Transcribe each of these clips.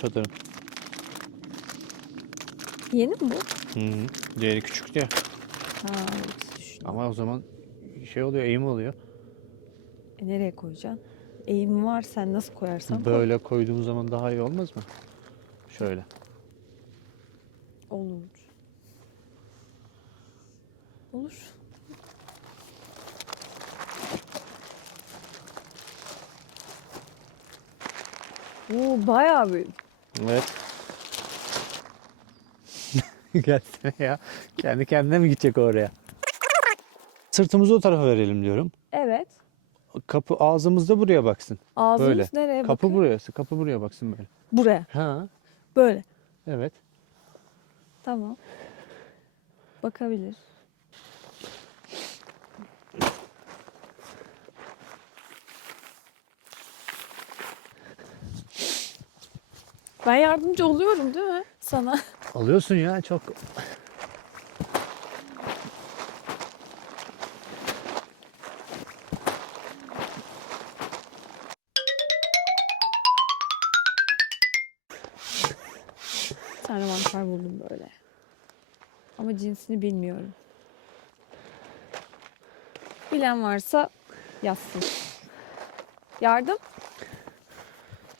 çadırın. Yeni mi bu? Hı hı. Diğeri küçüktü ya. Ha. Ama o zaman şey oluyor, eğim oluyor. E, nereye koyacaksın? Eğim var sen nasıl koyarsan koy. Böyle koyduğum zaman daha iyi olmaz mı? Şöyle. Olur. Olur. Oo bayağı büyük. Evet. Gelsene ya. Kendi kendine mi gidecek oraya? Sırtımızı o tarafa verelim diyorum. Evet. Kapı ağzımız da buraya baksın. Ağzımız Böyle. nereye Kapı bakıyor? burası. Kapı buraya baksın böyle. Buraya. Ha, Böyle. evet. Tamam. Bakabilir. Ben yardımcı oluyorum değil mi sana? Alıyorsun ya çok. Bir tane mantar buldum böyle. Ama cinsini bilmiyorum. Bilen varsa yazsın. Yardım?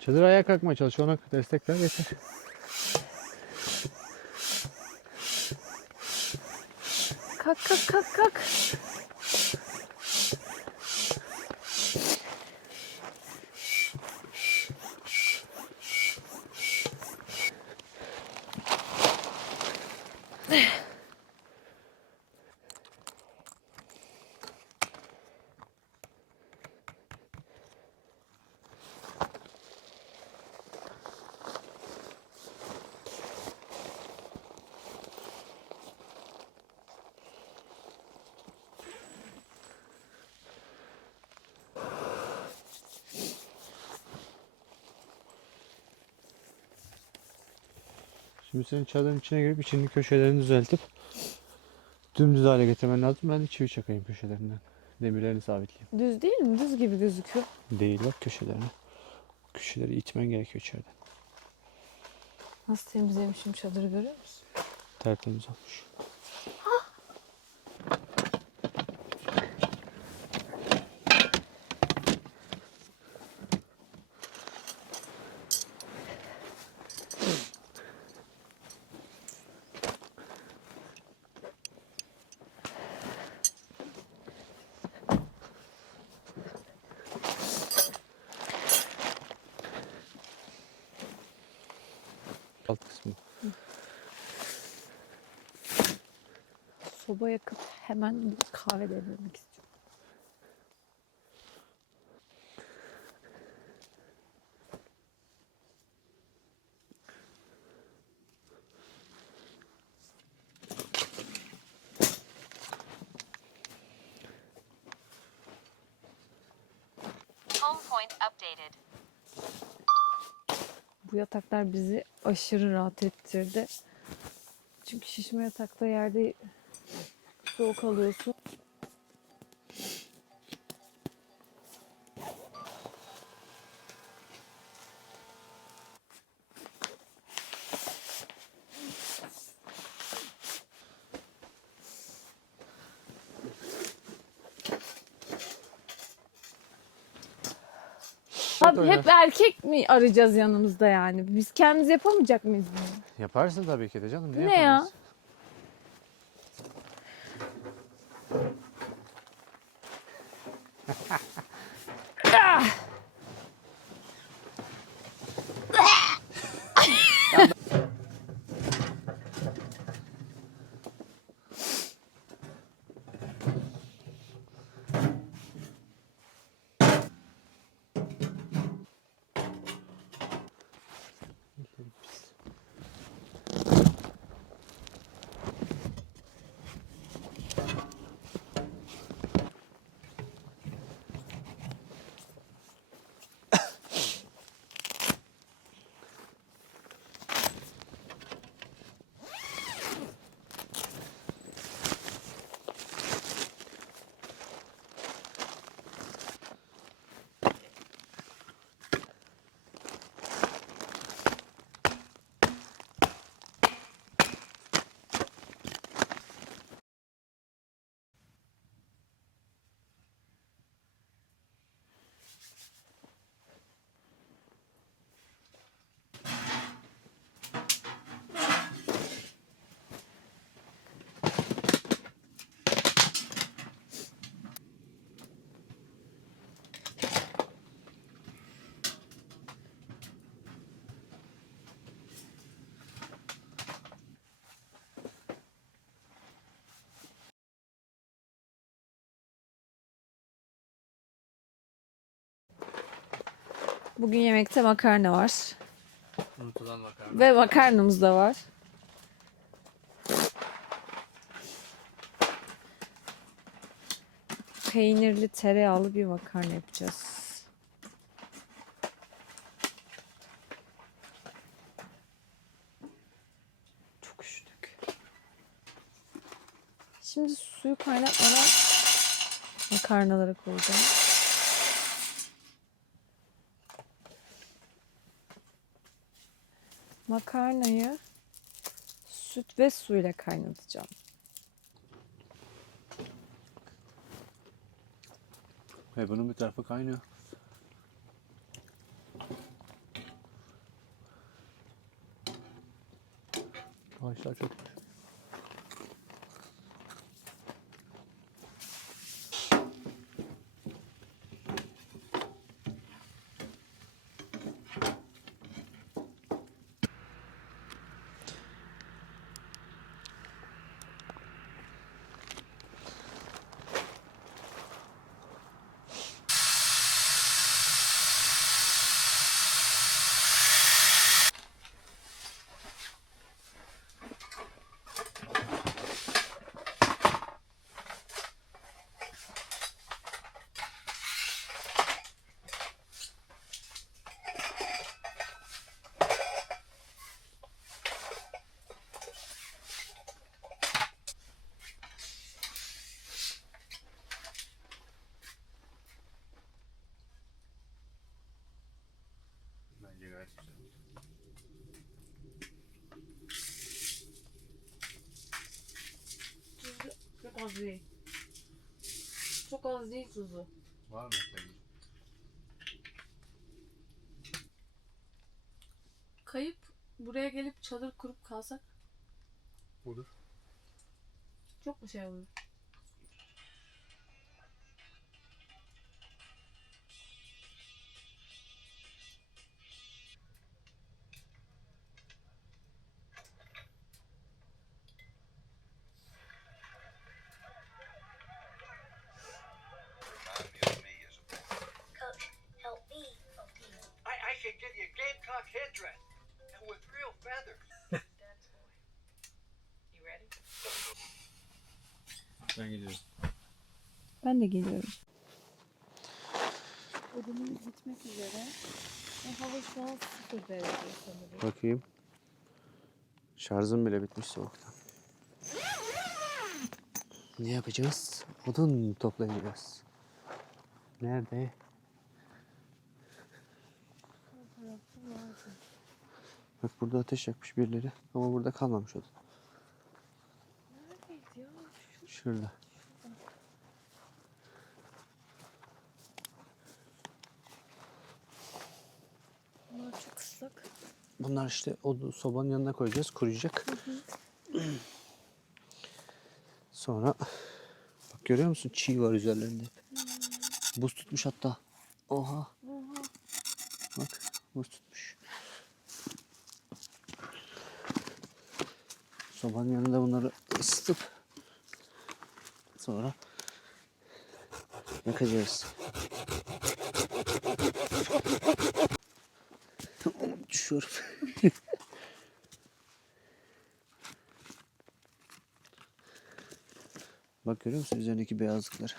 Çadır ayağa kalkmaya çalışıyor. Ona destek ver yeter. Kalk kalk kalk kalk. Şimdi senin çadırın içine girip içinin köşelerini düzeltip dümdüz hale getirmen lazım. Ben de çivi çakayım köşelerinden. Demirlerini sabitleyeyim. Düz değil mi? Düz gibi gözüküyor. Değil bak köşelerine. Köşeleri itmen gerekiyor içeriden. Nasıl temizlemişim çadırı görüyor musun? Tertemiz olmuş. Alt kısmı. Soba yakıp hemen kahve demlemek istiyorum. Yataklar bizi aşırı rahat ettirdi. Çünkü şişme yatakta yerde soğuk alıyorsun. Hep erkek mi arayacağız yanımızda yani? Biz kendimiz yapamayacak mıyız bunu? Yaparsın tabii ki de canım. Ne ya? Bugün yemekte makarna var. Unutulan makarna. Ve makarnamız da var. Peynirli tereyağlı bir makarna yapacağız. Çok üşüdük. Şimdi suyu kaynatmadan makarnaları koyacağım. Makarnayı süt ve suyla kaynatacağım. Ve bunun bir tarafı kaynıyor. Ağaçlar çok güzel. Bence gayet güzel. Çok az değil. Çok az değil tuzu. Var mı tabii? Kayıp buraya gelip çadır kurup kalsak Olur. çok mu şey olur? Headdress and with real feathers. you ready? Ben gidiyorum. Ben de geliyorum. Ödümümüz bitmek üzere. Ve hava şu an sıfır derece sanırım. Bakayım. Şarjım bile bitmiş soğuktan. Ne yapacağız? Odun toplayacağız. Nerede? Bak burada ateş yakmış birileri ama burada kalmamış. Neredeydi ya? Şurada. Bunlar çok ıslak. Bunlar işte odun sobanın yanına koyacağız, kuruyacak. Sonra bak görüyor musun? Çiğ var üzerlerinde. Buz tutmuş hatta. Oha. Oha. Bak buz tutmuş. Sobanın yanında bunları ısıtıp sonra yakacağız. Düşüyorum. Bak görüyor musun üzerindeki beyazlıkları?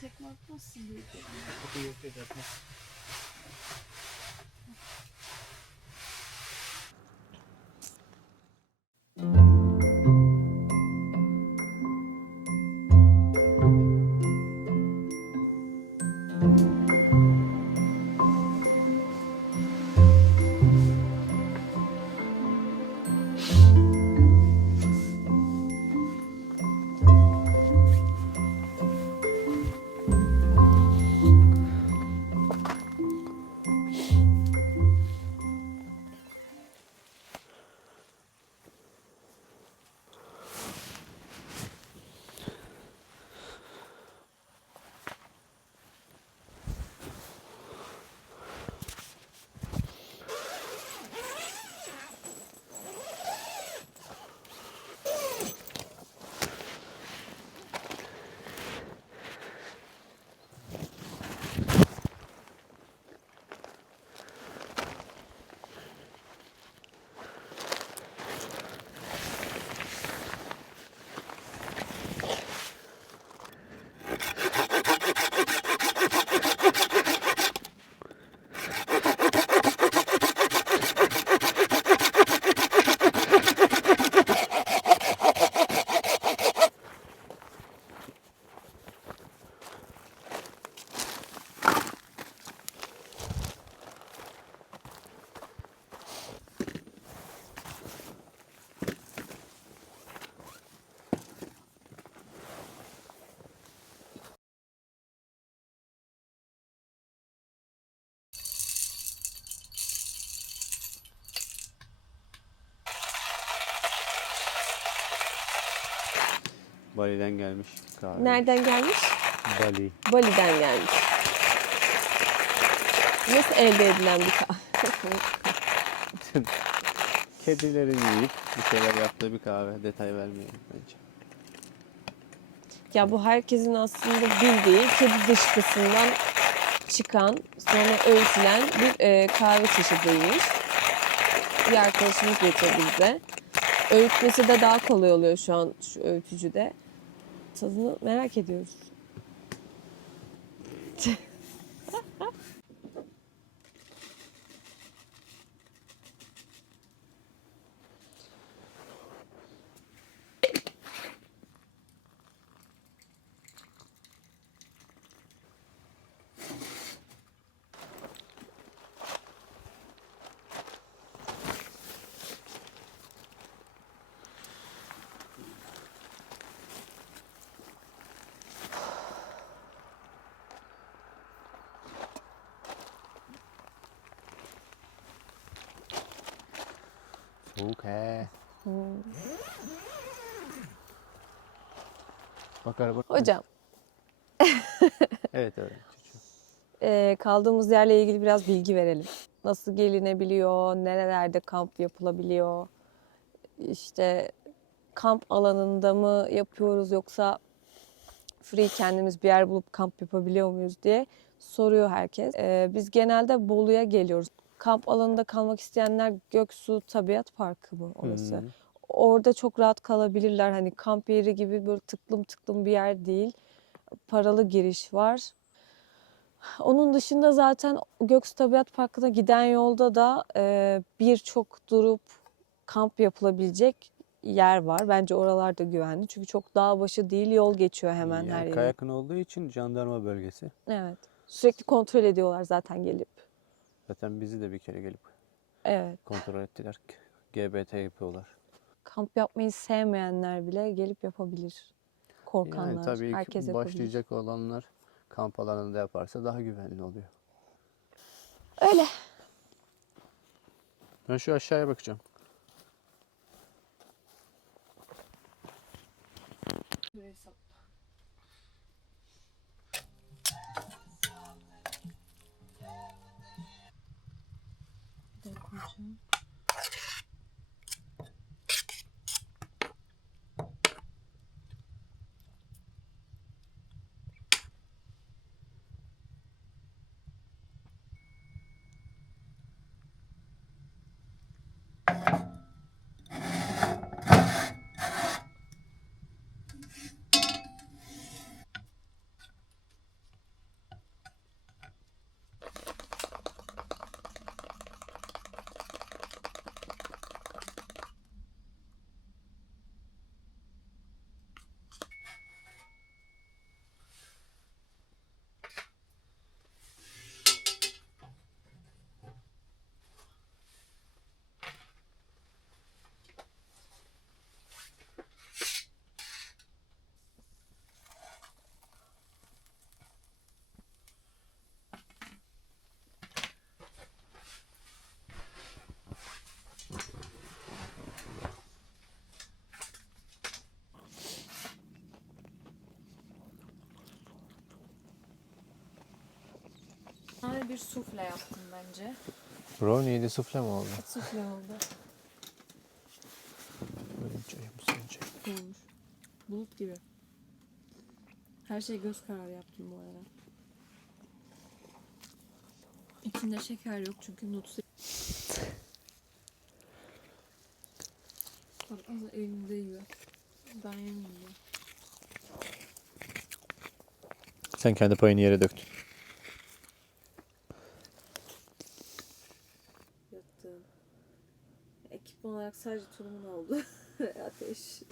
Tek mi atmazsın Bali'den gelmiş kahve. Nereden gelmiş? Bali. Bali'den gelmiş. Nasıl elde edilen bir kahve? Kedilerin yiyip bir şeyler yaptığı bir kahve. Detay vermeyelim bence. ya bu herkesin aslında bildiği kedi dışkısından çıkan sonra öğütülen bir e, kahve çeşidiymiş. Bir arkadaşımız getirdi bize. Öğütmesi de daha kolay oluyor şu an şu öğütücüde. Tadını merak ediyoruz. He. Hmm. Bak araba. Hocam Evet öyle. çocuğum. e, kaldığımız yerle ilgili biraz bilgi verelim. Nasıl gelinebiliyor, nerelerde kamp yapılabiliyor, işte kamp alanında mı yapıyoruz yoksa free kendimiz bir yer bulup kamp yapabiliyor muyuz diye soruyor herkes. E, biz genelde Bolu'ya geliyoruz. Kamp alanında kalmak isteyenler Göksu Tabiat Parkı mı orası? Hı. orada çok rahat kalabilirler. Hani kamp yeri gibi böyle tıklım tıklım bir yer değil. Paralı giriş var. Onun dışında zaten Göksu Tabiat Parkı'na giden yolda da e, birçok durup kamp yapılabilecek yer var. Bence oralar da güvenli. Çünkü çok dağ başı değil, yol geçiyor hemen Yani her yere. Kayakın olduğu için jandarma bölgesi. Evet. Sürekli kontrol ediyorlar zaten gelip. Zaten bizi de bir kere gelip Evet. kontrol ettiler. GBT yapıyorlar. Kamp yapmayı sevmeyenler bile gelip yapabilir. Korkanlar. Yani tabii ilk herkes yapabilir. başlayacak olanlar kamp alanında yaparsa daha güvenli oluyor. Öyle. Ben şu aşağıya bakacağım. Hesap. attention. Bir sufle yaptım bence. Brownie de sufle mi oldu? Sufle oldu. Benim çayım senin çayın. Olmuş. Bulut gibi. Her şey göz kararı yaptım bu arada. İçinde şeker yok çünkü nuts. Bak az elimde yiyor. Ben yemiyorum. Sen kendi payını yere döktün. Olarak sadece tulumun oldu. Ateş.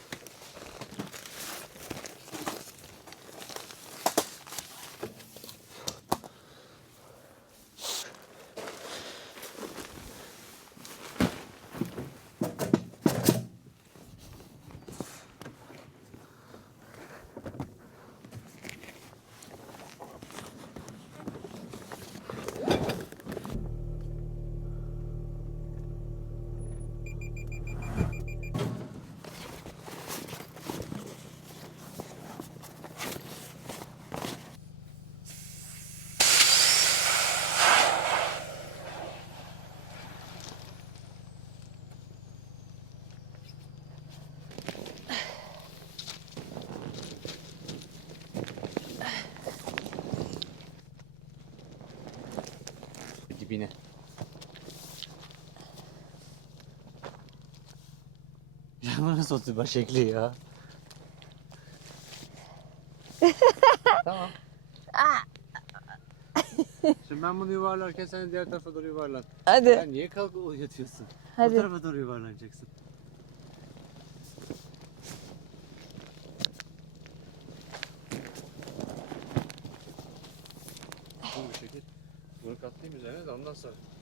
Dibine. Ya bu nasıl oturma şekli ya? tamam. Şimdi ben bunu yuvarlarken sen diğer tarafa doğru yuvarlan. Hadi. Sen niye kalkıp yatıyorsun? Bu Hadi. tarafa doğru yuvarlanacaksın. Bu